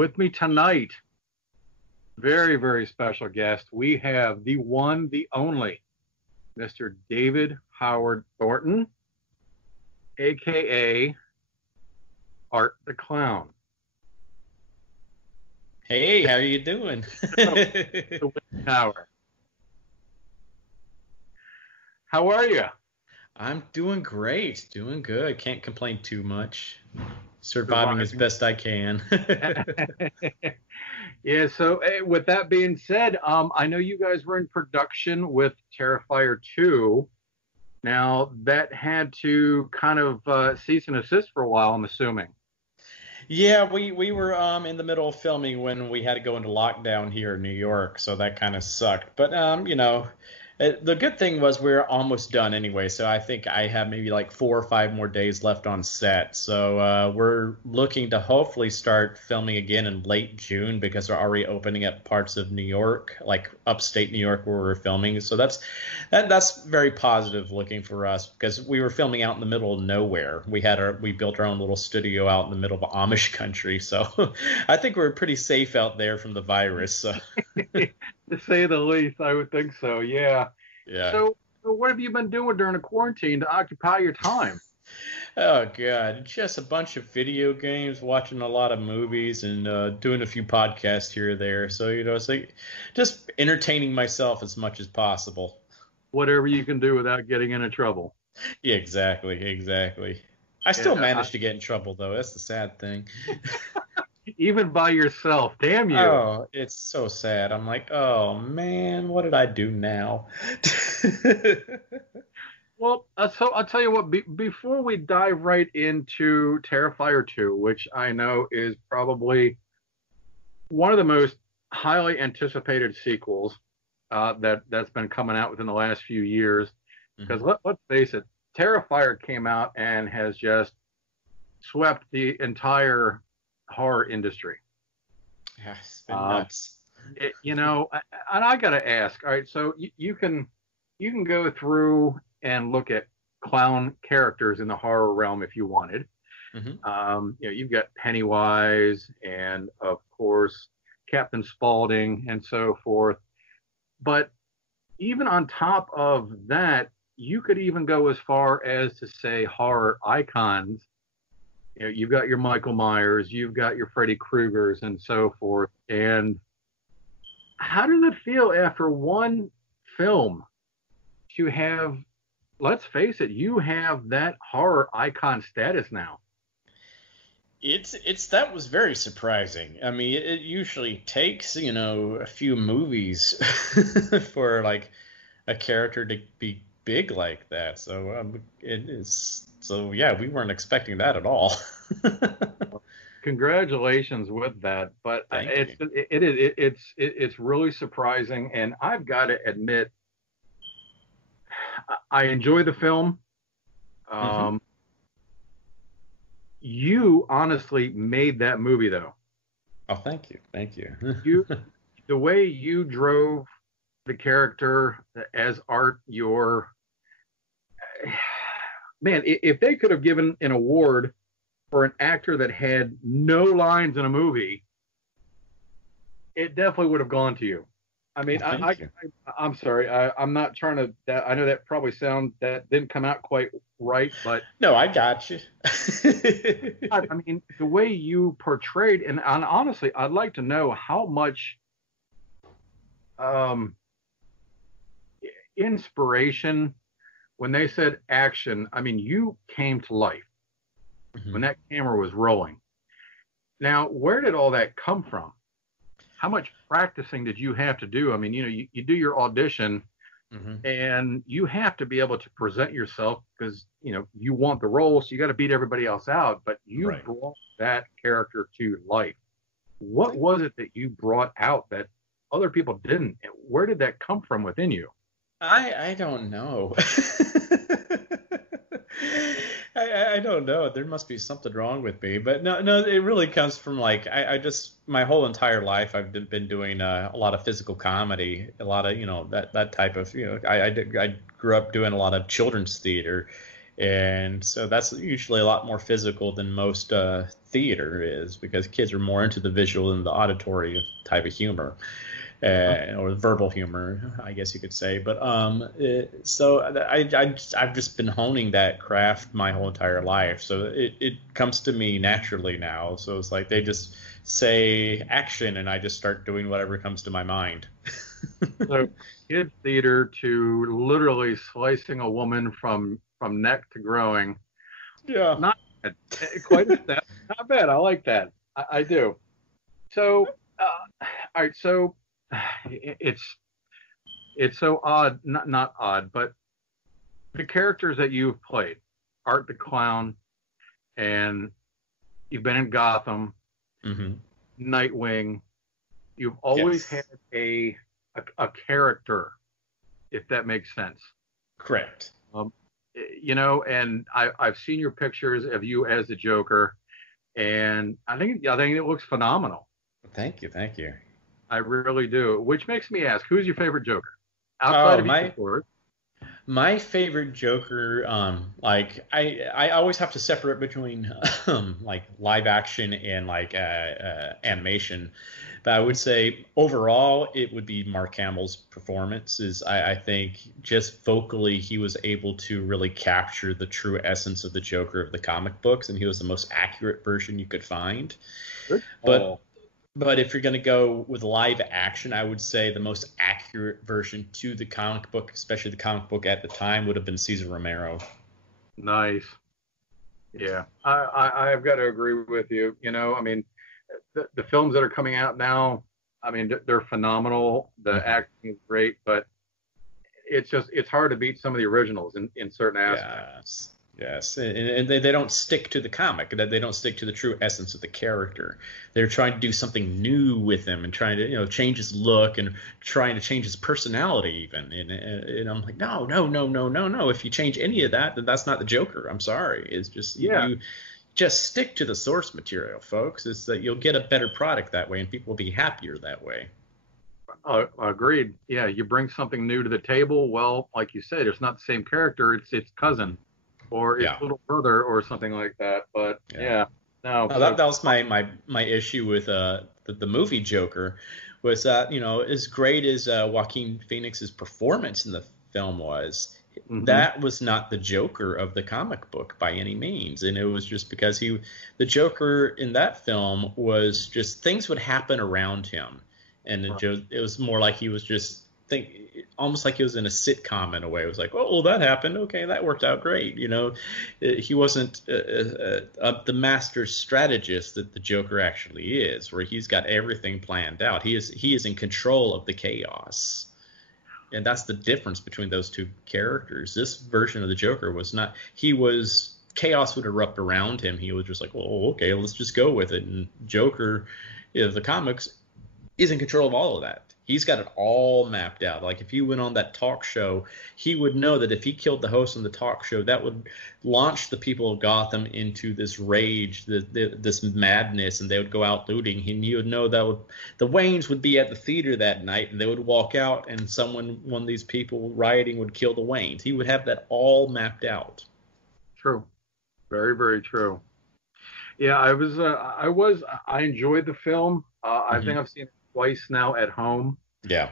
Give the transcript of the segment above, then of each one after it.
With me tonight, very, very special guest. We have the one, the only, Mr. David Howard Thornton, a.k.a. Art the Clown. Hey, how are you doing? Howard. How are you? I'm doing great, doing good. Can't complain too much. Surviving as best I can. Yeah, so with that being said, I know you guys were in production with Terrifier 2. Now, that had to kind of cease and desist for a while, I'm assuming. Yeah, we were in the middle of filming when we had to go into lockdown here in New York, so that kind of sucked. But the good thing was we were almost done anyway, so I think I have maybe like 4 or 5 more days left on set. So we're looking to hopefully start filming again in late June because we're already opening up parts of New York, like upstate New York where we're filming. So that's very positive looking for us because we were filming out in the middle of nowhere. We built our own little studio out in the middle of Amish country, so I think we're pretty safe out there from the virus. So. To say the least, I would think so. Yeah. Yeah. So what have you been doing during the quarantine to occupy your time? Oh God, just a bunch of video games, watching a lot of movies, and doing a few podcasts here or there. So it's like just entertaining myself as much as possible. Whatever you can do without getting into trouble. Yeah, exactly. I still manage to get in trouble though. That's the sad thing. Even by yourself, damn you. Oh, it's so sad. I'm like, oh man, what did I do now? Well, so I'll tell you what, before we dive right into Terrifier 2, which I know is probably one of the most highly anticipated sequels that's been coming out within the last few years, because let's face it, Terrifier came out and has just swept the entire horror industry. Yeah, it's been nuts. And I gotta ask. All right, so you can go through and look at clown characters in the horror realm if you wanted. You've got Pennywise and of course Captain Spaulding and so forth. But even on top of that, you could even go as far as to say horror icons. You've got your Michael Myers, you've got your Freddy Kruegers and so forth. And how does it feel after one film to have, let's face it, you have that horror icon status now? That was very surprising. I mean, it usually takes, a few movies for like a character to be big like that. So it is. So yeah, we weren't expecting that at all. Congratulations with that, but it's really surprising, and I've got to admit, I enjoy the film. You honestly made that movie, though. Oh, thank you. The way you drove the character as Art, man, if they could have given an award for an actor that had no lines in a movie, it definitely would have gone to you. I mean, I'm sorry. I'm not trying to. I know that probably that didn't come out quite right, but no, I got you. I mean, the way you portrayed, and honestly, I'd like to know how much inspiration. When they said action, I mean, you came to life when that camera was rolling. Now, where did all that come from? How much practicing did you have to do? I mean, you do your audition and you have to be able to present yourself because, you want the role, so you got to beat everybody else out, but you brought that character to life. What was it that you brought out that other people didn't? Where did that come from within you? I don't know. I don't know. There must be something wrong with me. But no, it really comes from like I just my whole entire life I've been doing a lot of physical comedy, a lot of that type of I grew up doing a lot of children's theater, And so that's usually a lot more physical than most theater is, because kids are more into the visual and the auditory type of humor. Or verbal humor, I guess you could say. But so I've just been honing that craft my whole entire life. So it comes to me naturally now. So it's like they just say action, and I just start doing whatever comes to my mind. So kids theater to literally slicing a woman from neck to growing. Yeah. Not bad. Quite a step. Not bad. I like that. I do. So, all right. So it's so odd. Not odd, but the characters that you've played, Art the Clown, and you've been in Gotham, Nightwing. You've always had a character, if that makes sense. Correct. And I've seen your pictures of you as the Joker, and I think it looks phenomenal. Thank you. I really do. Which makes me ask, who's your favorite Joker? Outside of my favorite Joker, like I always have to separate between like live action and like animation, but I would say overall it would be Mark Hamill's performances. I think just vocally he was able to really capture the true essence of the Joker of the comic books, and he was the most accurate version you could find. But if you're going to go with live action, I would say the most accurate version to the comic book, especially the comic book at the time, would have been Cesar Romero. Nice. Yeah, I've got to agree with you. I mean, the films that are coming out now, I mean, they're phenomenal. The acting is great, but it's hard to beat some of the originals in certain aspects. Yes, and they don't stick to the comic. They don't stick to the true essence of the character. They're trying to do something new with him and trying to change his look and trying to change his personality even. And I'm like, no. If you change any of that, then that's not the Joker. I'm sorry. It's just you just stick to the source material, folks. It's that you'll get a better product that way, and people will be happier that way. Agreed. Yeah, you bring something new to the table. Well, like you said, it's not the same character. It's its cousin. Or its little brother, or something like that. But no. That was my issue with the movie Joker, was that as great as Joaquin Phoenix's performance in the film was, that was not the Joker of the comic book by any means, and it was just because the Joker in that film was just things would happen around him, and it was more like he was just. Almost like he was in a sitcom in a way. It was like, oh, that happened. Okay, that worked out great. He wasn't the master strategist that the Joker actually is, where he's got everything planned out. He is in control of the chaos, and that's the difference between those two characters. This version of the Joker was not. Chaos would erupt around him. He was just like, well, okay, let's just go with it. And Joker, the comics, is in control of all of that. He's got it all mapped out. Like if he went on that talk show, he would know that if he killed the host on the talk show, that would launch the people of Gotham into this rage, this madness, and they would go out looting. And he would know that the Waynes would be at the theater that night, and they would walk out, and one of these people rioting would kill the Waynes. He would have that all mapped out. True. Very, very true. Yeah, I enjoyed the film. I think I've seen it twice now at home. Yeah.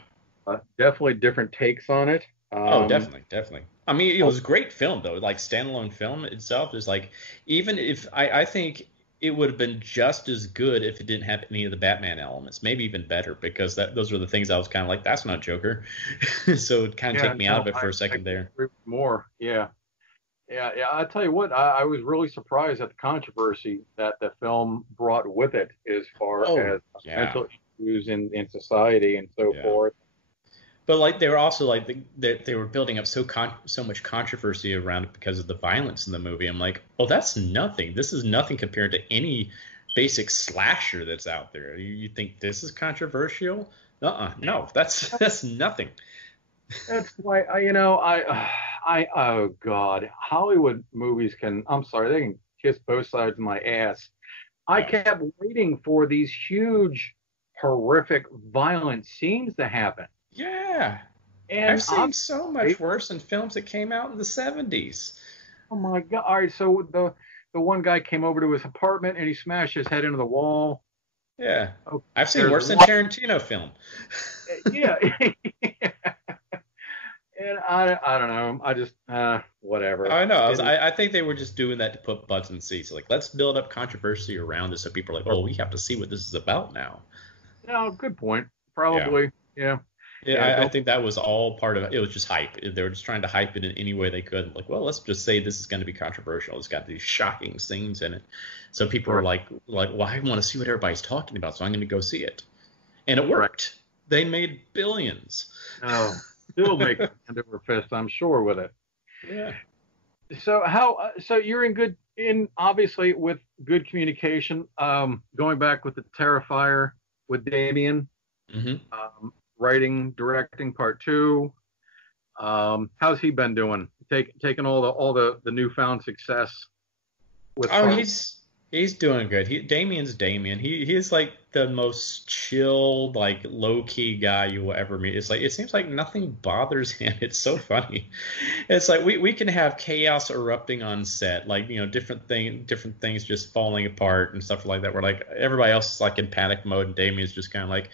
Definitely different takes on it. Definitely. I mean, it was a great film, though. Like, standalone film itself is like, even if I think it would have been just as good if it didn't have any of the Batman elements, maybe even better, because those were the things I was kind of like, that's not Joker. So it kind of took me out of it for a second there. More, yeah. I tell you what, I was really surprised at the controversy that the film brought with it, as far as mental issues in society and so forth. But like they were also like they were building up so much controversy around it because of the violence in the movie. I'm like, oh, that's nothing. This is nothing compared to any basic slasher that's out there. You think this is controversial? No, that's nothing. That's why oh God, Hollywood movies they can kiss both sides of my ass. I kept waiting for these huge, horrific, violent scenes to happen. Yeah. And I've seen so much worse in films that came out in the 70s. Oh my God! All right, so the one guy came over to his apartment and he smashed his head into the wall. Yeah, Oh, I've seen there's worse than one. Tarantino film. Yeah. And I don't know. I just whatever. I know. It is. I think they were just doing that to put butts in seats. Like, let's build up controversy around this so people are like, oh, we have to see what this is about now. No, good point. Yeah. Probably. Yeah. Yeah, Yeah. I Don't. think that was all part of it. It was just hype. They were just trying to hype it in any way they could. Like, well, let's just say this is going to be controversial. It's got these shocking scenes in it. So people are Right. like, well, I want to see what everybody's talking about, so I'm going to go see it. And it Right. worked. They made billions. No. Still make hand over fist, I'm sure, with it. Yeah. So how? So you're in obviously with good communication. Going back with the Terrifier with Damien, Hmm. writing, directing part two. How's he been doing? Taking all the newfound success with Oh, part. he's doing good. Damien's Damien. He's like the most chilled, like low key guy you will ever meet. It's like it seems like nothing bothers him. It's so funny. It's like we can have chaos erupting on set, like different things just falling apart and stuff like that. Where like everybody else is like in panic mode, and Damien's just kind of like,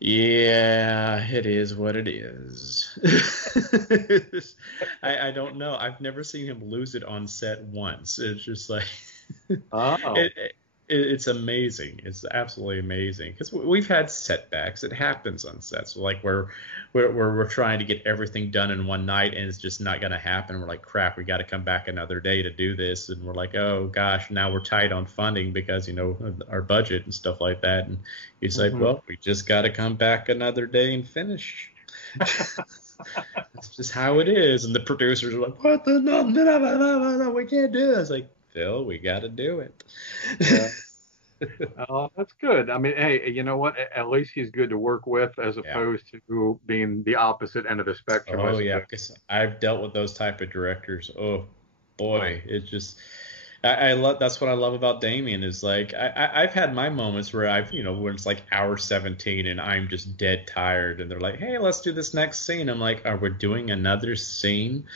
yeah, it is what it is. I don't know. I've never seen him lose it on set once. It's just like Oh, it's amazing. It's absolutely amazing because we've had setbacks. It happens on sets. Like we're trying to get everything done in one night and it's just not going to happen. We're like, crap, we got to come back another day to do this. And we're like, oh gosh, now we're tight on funding because of our budget and stuff like that. And he's like, mhm. well, we just got to come back another day and finish. That's just how it is. And the producers are like, what the no, we can't do this. Like, Phil, we got to do it. Yeah. Oh, that's good. I mean, hey, you know what? At least he's good to work with, as Yeah. opposed to being the opposite end of the spectrum, I Oh yeah, suppose. because I've dealt with those type of directors. Oh boy, it's just I love that's what I love about Damien is like I've had my moments where I've when it's like hour 17 and I'm just dead tired and they're like, hey, let's do this next scene. I'm like, are we doing another scene?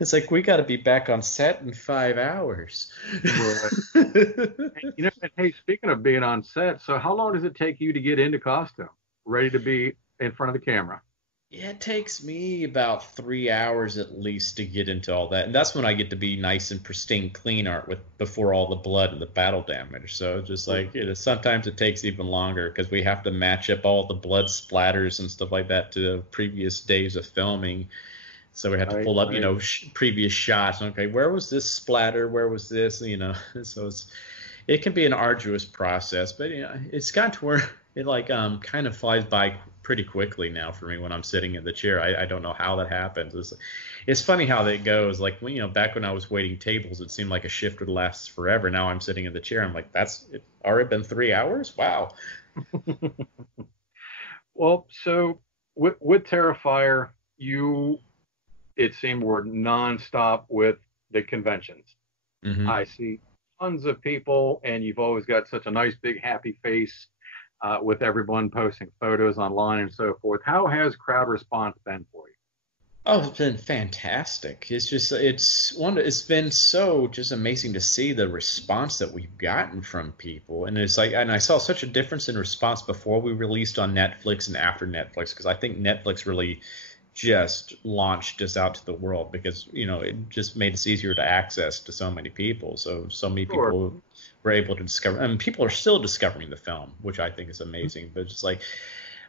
It's like we got to be back on set in 5 hours. Right. And hey, speaking of being on set, so how long does it take you to get into costume, ready to be in front of the camera? Yeah, it takes me about 3 hours at least to get into all that, and that's when I get to be nice and pristine, clean art with before all the blood and the battle damage. So just like sometimes it takes even longer because we have to match up all the blood splatters and stuff like that to previous days of filming. So we have to Right, pull up, right. previous shots. Okay, where was this splatter? Where was this? So it can be an arduous process, but it's gotten to where it like kind of flies by pretty quickly now for me when I'm sitting in the chair. I don't know how that happens. It's funny how that goes. Like when back when I was waiting tables, it seemed like a shift would last forever. Now I'm sitting in the chair. I'm like, that's it already been 3 hours. Wow. Well, so with Terrifier, it seemed were nonstop with the conventions. Hmm. I see tons of people, and you've always got such a nice, big, happy face with everyone posting photos online and so forth. How has crowd response been for you? Oh, it's been fantastic. It's been so just amazing to see the response that we've gotten from people. And it's like and I saw such a difference in response before we released on Netflix and after Netflix because I think Netflix really just launched us out to the world because it just made us easier to access to so many people. So many Sure. people were able to discover and people are still discovering the film, which I think is amazing. But just like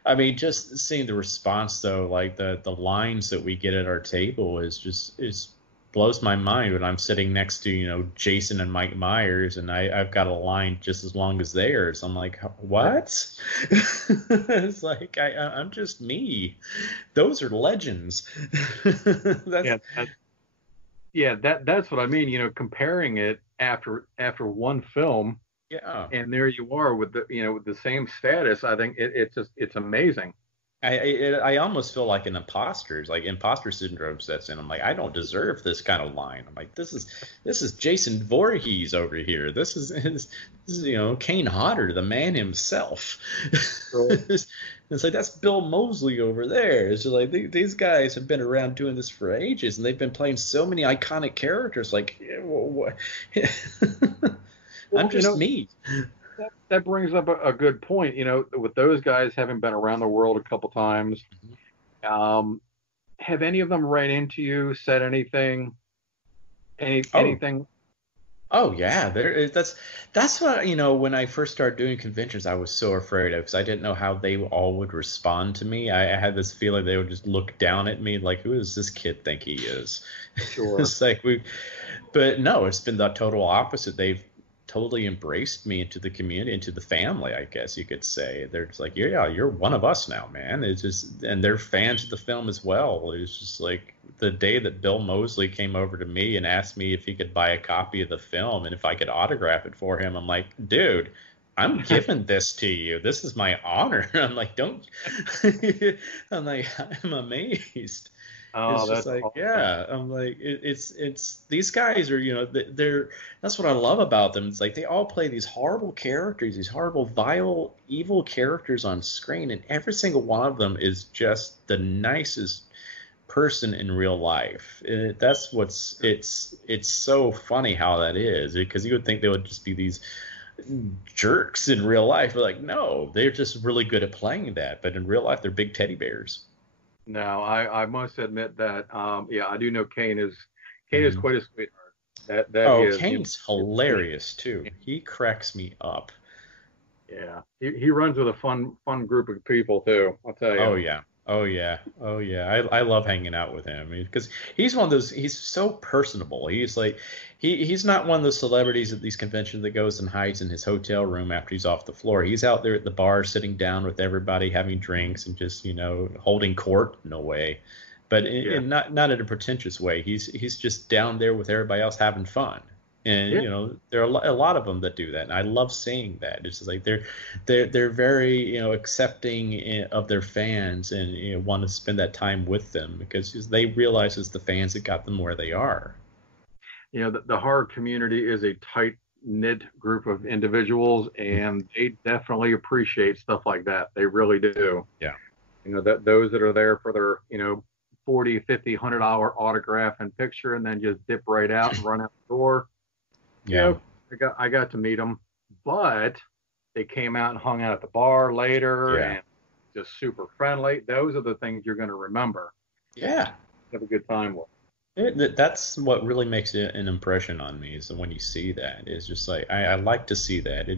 I mean, just seeing the response though, like the lines that we get at our table is blows my mind when I'm sitting next to Jason and Mike Myers, and I've got a line just as long as theirs. I'm like, what? It's like I'm just me. Those are legends. That's Yeah, that's what I mean. Comparing it after one film, yeah. and there you are with the with the same status. I think it's amazing. I almost feel like an imposter. It's like imposter syndrome sets in. I'm like, I don't deserve this kind of line. I'm like, this is Jason Voorhees over here. This is Kane Hodder, the man himself. Right. It's like, that's Bill Moseley over there. It's just like these guys have been around doing this for ages, and they've been playing so many iconic characters. Like, I'm just me. That brings up a good point. With those guys having been around the world a couple times, have any of them ran into you, said anything? Anything? Oh yeah, that's what, when I first started doing conventions, I was so afraid of, because I didn't know how they all would respond to me. I had this feeling they would just look down at me like, who does this kid think he is? Sure. It's like but no, it's been the total opposite. They've totally embraced me into the community, into the family, I guess you could say. They're just like, yeah, you're one of us now, man. It's just, and they're fans of the film as well. It's just like the day that Bill Moseley came over to me and asked me if he could buy a copy of the film and if I could autograph it for him, I'm like, dude, I'm giving this to you. This is my honor. I'm like, don't. I'm like, I'm amazed. Oh, it's just like, awesome. Yeah, I'm like, it's these guys are, they're, that's what I love about them. It's like they all play these horrible characters, these horrible, vile, evil characters on screen, and every single one of them is just the nicest person in real life. That's what's, it's so funny how that is, because you would think they would just be these jerks in real life, but like, no, they're just really good at playing that. But in real life, they're big teddy bears. No, I must admit that, I do know Kane is quite a sweetheart. That Kane's hilarious too. He cracks me up. Yeah, he runs with a fun group of people too, I'll tell you. Oh yeah. I love hanging out with him because he's one of those. He's so personable. He's like, he's not one of those celebrities at these conventions that goes and hides in his hotel room after he's off the floor. He's out there at the bar, sitting down with everybody, having drinks, and just holding court in a way, but in not in a pretentious way. He's just down there with everybody else having fun. And there are a lot of them that do that, and I love seeing that. It's just like they're very accepting of their fans, and want to spend that time with them because they realize it's the fans that got them where they are. The horror community is a tight knit group of individuals, and they definitely appreciate stuff like that. They really do. Yeah. That those that are there for their $40, $50, $100 autograph and picture, and then just dip right out and run out the door. Yeah, I got to meet them, but they came out and hung out at the bar later, and just super friendly. Those are the things you're going to remember. Yeah, have a good time with. That's what really makes an impression on me, is when you see that. It's just like, I like to see that.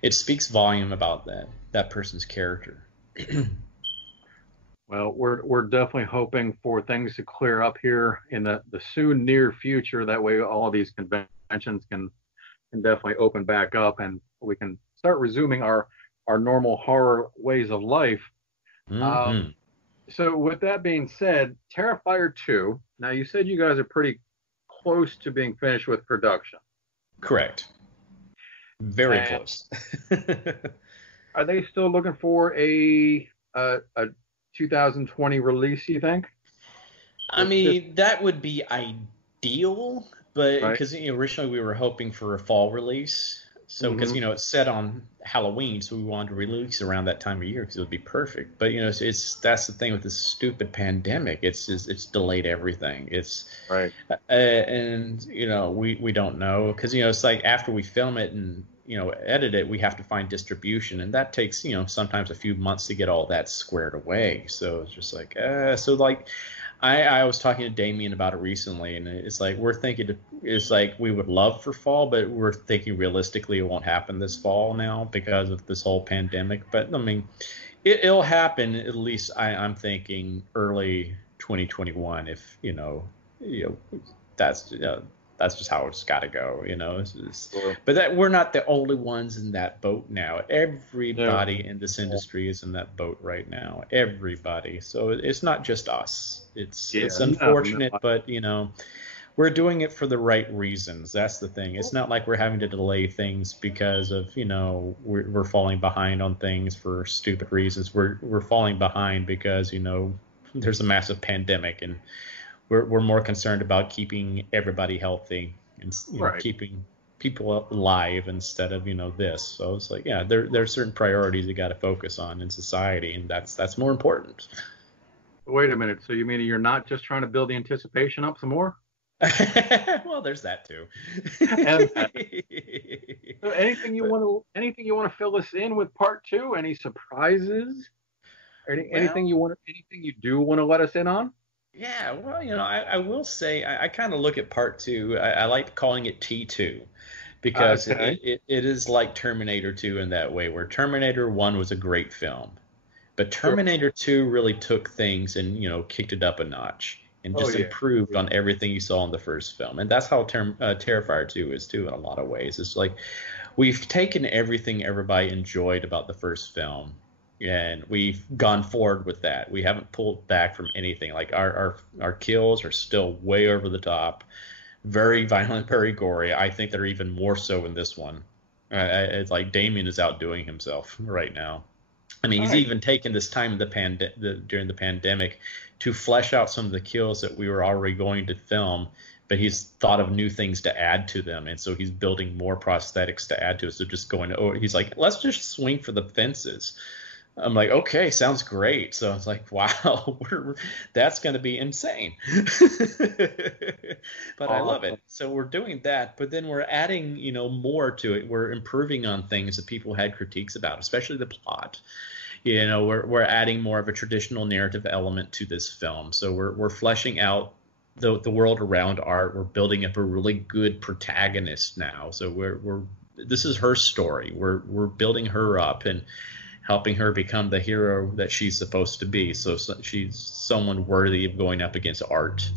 It speaks volume about that person's character. Well, we're definitely hoping for things to clear up here in the soon near future. That way, all these conventions can definitely open back up, and we can start resuming our normal horror ways of life. Mm-hmm. So with that being said, Terrifier 2, now you said you guys are pretty close to being finished with production. Correct. Very close. Are they still looking for a 2020 release, you think? I mean, that would be ideal. But because originally we were hoping for a fall release, so because it's set on Halloween, so we wanted to release around that time of year because it would be perfect. But that's the thing with this stupid pandemic. It's delayed everything. It's right, and we don't know because it's like after we film it and edit it, we have to find distribution, and that takes sometimes a few months to get all that squared away. So it's just like I was talking to Damien about it recently, and it's like it's like we would love for fall, but we're thinking realistically it won't happen this fall now because of this whole pandemic. But I mean, it'll happen at least. I'm thinking early 2021 if that's just how it's got to go, Sure. But that we're not the only ones in that boat now. Everybody in this industry is in that boat right now. Everybody. So it's not just us. It's unfortunate, but we're doing it for the right reasons. That's the thing. It's not like we're having to delay things because of, we're falling behind on things for stupid reasons. We're falling behind because, there's a massive pandemic, and we're more concerned about keeping everybody healthy and keeping people alive instead of this. So it's like, yeah, there are certain priorities you got to focus on in society, and that's more important. Wait a minute. So you mean you're not just trying to build the anticipation up some more? Well, there's that too. So anything you want to fill us in with part 2? Any surprises? Anything you do want to let us in on? Yeah, well, I will say I kind of look at part 2. I like calling it T2 because it is like Terminator 2 in that way, where Terminator 1 was a great film, but Terminator 2 really took things and kicked it up a notch and just improved on everything you saw in the first film. And that's how Terrifier 2 is too in a lot of ways. It's like we've taken everything everybody enjoyed about the first film, and we've gone forward with that. We haven't pulled back from anything. Like our kills are still way over the top, very violent, very gory. I think they're even more so in this one. It's like Damien is outdoing himself right now. I mean, he's even taken this time during the pandemic to flesh out some of the kills that we were already going to film, but he's thought of new things to add to them, and so he's building more prosthetics to add to it. So just he's like, let's just swing for the fences. I'm like, okay, sounds great. So it's like, wow, that's going to be insane. But I love it. So we're doing that, but then we're adding, more to it. We're improving on things that people had critiques about, especially the plot. We're adding more of a traditional narrative element to this film. So we're fleshing out the world around art. We're building up a really good protagonist now. So this is her story. We're building her up and helping her become the hero that she's supposed to be. So she's someone worthy of going up against art.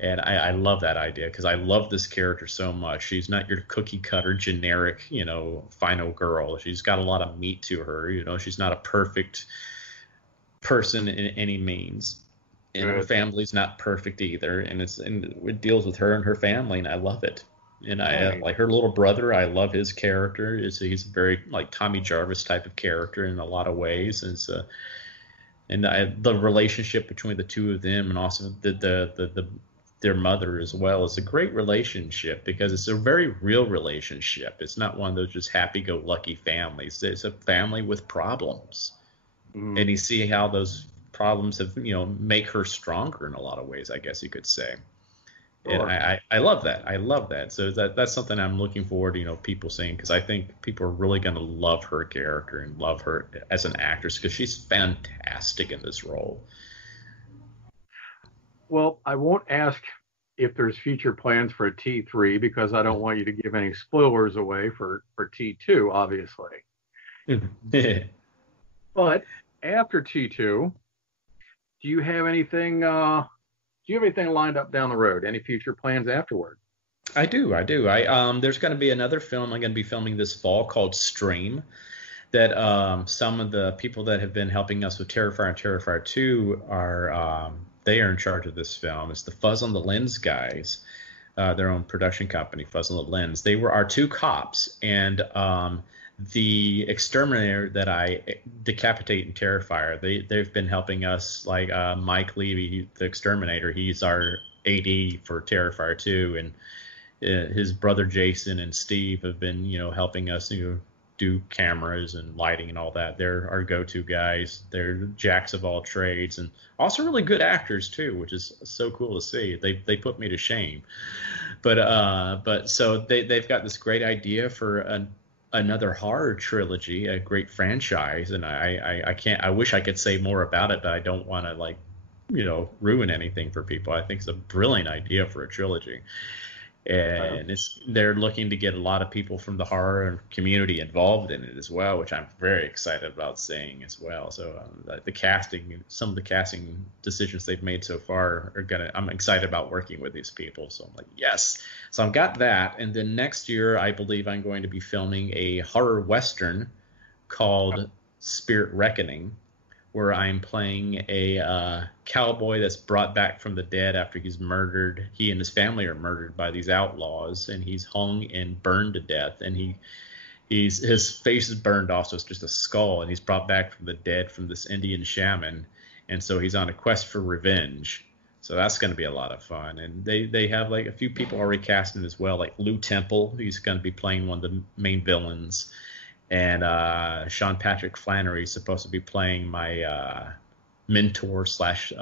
And I love that idea because I love this character so much. She's not your cookie cutter, generic, final girl. She's got a lot of meat to her. She's not a perfect person in any means. And her family's not perfect either. And it deals with her and her family, and I love it. And I like her little brother. I love his character. He's a very like Tommy Jarvis type of character in a lot of ways. And the relationship between the two of them, and also their mother as well, is a great relationship because it's a very real relationship. It's not one of those just happy-go-lucky families. It's a family with problems, and you see how those problems have make her stronger in a lot of ways, I guess you could say. And I love that. I love that. So that's something I'm looking forward to, people seeing, because I think people are really going to love her character and love her as an actress because she's fantastic in this role. Well, I won't ask if there's future plans for a T3 because I don't want you to give any spoilers away for T2, obviously. But after T2, do you have anything lined up down the road? Any future plans afterward? I do. There's going to be another film I'm going to be filming this fall called Stream that some of the people that have been helping us with Terrifier and Terrifier 2 are they are in charge of this film. It's the Fuzz on the Lens guys, their own production company, Fuzz on the Lens. They were our two cops, and the exterminator that I decapitate in Terrifier, they've been helping us, like Mike Levy, the exterminator. He's our AD for Terrifier 2, and his brother Jason and Steve have been, helping us, do cameras and lighting and all that. They're our go-to guys. They're jacks of all trades and also really good actors too, which is so cool to see. They put me to shame, but so they've got this great idea for another horror trilogy, a great franchise, and I wish I could say more about it, but I don't want to ruin anything for people. I think it's a brilliant idea for a trilogy. And they're looking to get a lot of people from the horror community involved in it as well, which I'm very excited about seeing as well. So the casting, some of the casting decisions they've made so far I'm excited about working with these people. So I'm like, yes. So I've got that. And then next year, I believe I'm going to be filming a horror Western called Spirit Reckoning, where I'm playing a cowboy that's brought back from the dead after he's murdered. He and his family are murdered by these outlaws, and he's hung and burned to death. And his face is burned off, so it's just a skull, and he's brought back from the dead from this Indian shaman, and so he's on a quest for revenge. So that's going to be a lot of fun. And they have like a few people already casting as well, like Lou Temple, who's going to be playing one of the main villains, and Sean Patrick Flannery is supposed to be playing my mentor slash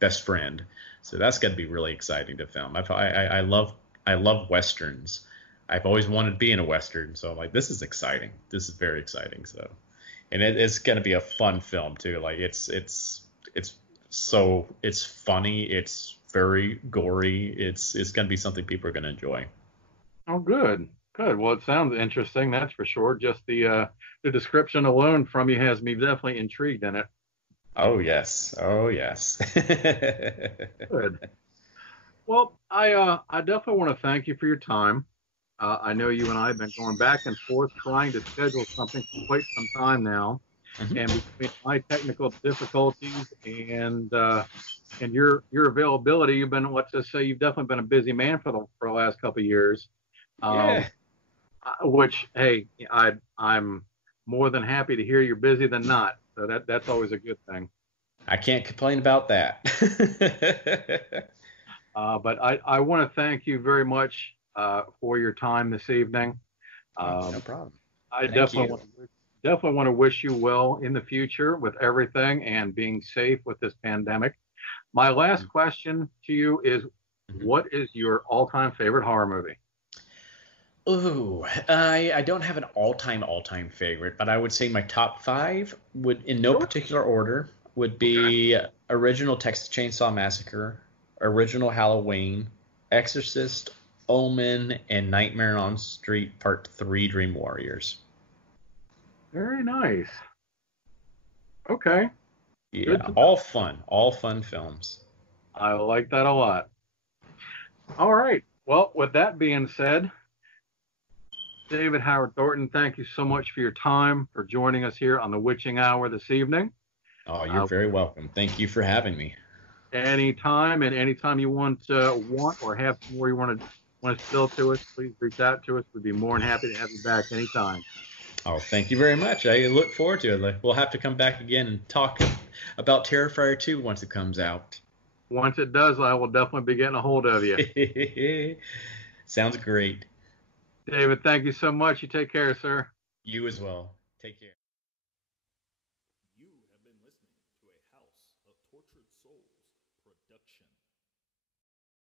best friend. So that's going to be really exciting to film. I love westerns. I've always wanted to be in a western, so I'm like, this is exciting. This is very exciting. So, and it's going to be a fun film too. Like it's funny. It's very gory. It's going to be something people are going to enjoy. Oh, good. Well, it sounds interesting, that's for sure. Just the description alone from you has me definitely intrigued in it. Oh yes. Good. Well, I definitely want to thank you for your time. I know you and I have been going back and forth trying to schedule something for quite some time now. Mm-hmm. And between my technical difficulties and your availability, you've been, you've definitely been a busy man for the last couple of years. Yeah. Which, hey, I'm more than happy to hear you're busy than not. So that's always a good thing. I can't complain about that. But I want to thank you very much for your time this evening. No problem. I definitely want to wish you well in the future with everything and being safe with this pandemic. My last question to you is, what is your all-time favorite horror movie? Ooh, I don't have an all-time favorite, but I would say my top 5 would, in no particular order, would be original Texas Chainsaw Massacre, original Halloween, Exorcist, Omen, and Nightmare on Elm Street Part 3 Dream Warriors. Very nice. Okay. Yeah, all fun films. I like that a lot. All right. Well, with that being said, David Howard Thornton, thank you so much for your time, for joining us here on the Witching Hour this evening. Oh, you're very welcome. Thank you for having me. Anytime you want or have more you want to spill to us, please reach out to us. We'd be more than happy to have you back anytime. Oh, thank you very much. I look forward to it. We'll have to come back again and talk about Terrifier 2 once it comes out. Once it does, I will definitely be getting a hold of you. Sounds great. David, thank you so much. You take care, sir. You as well. Take care.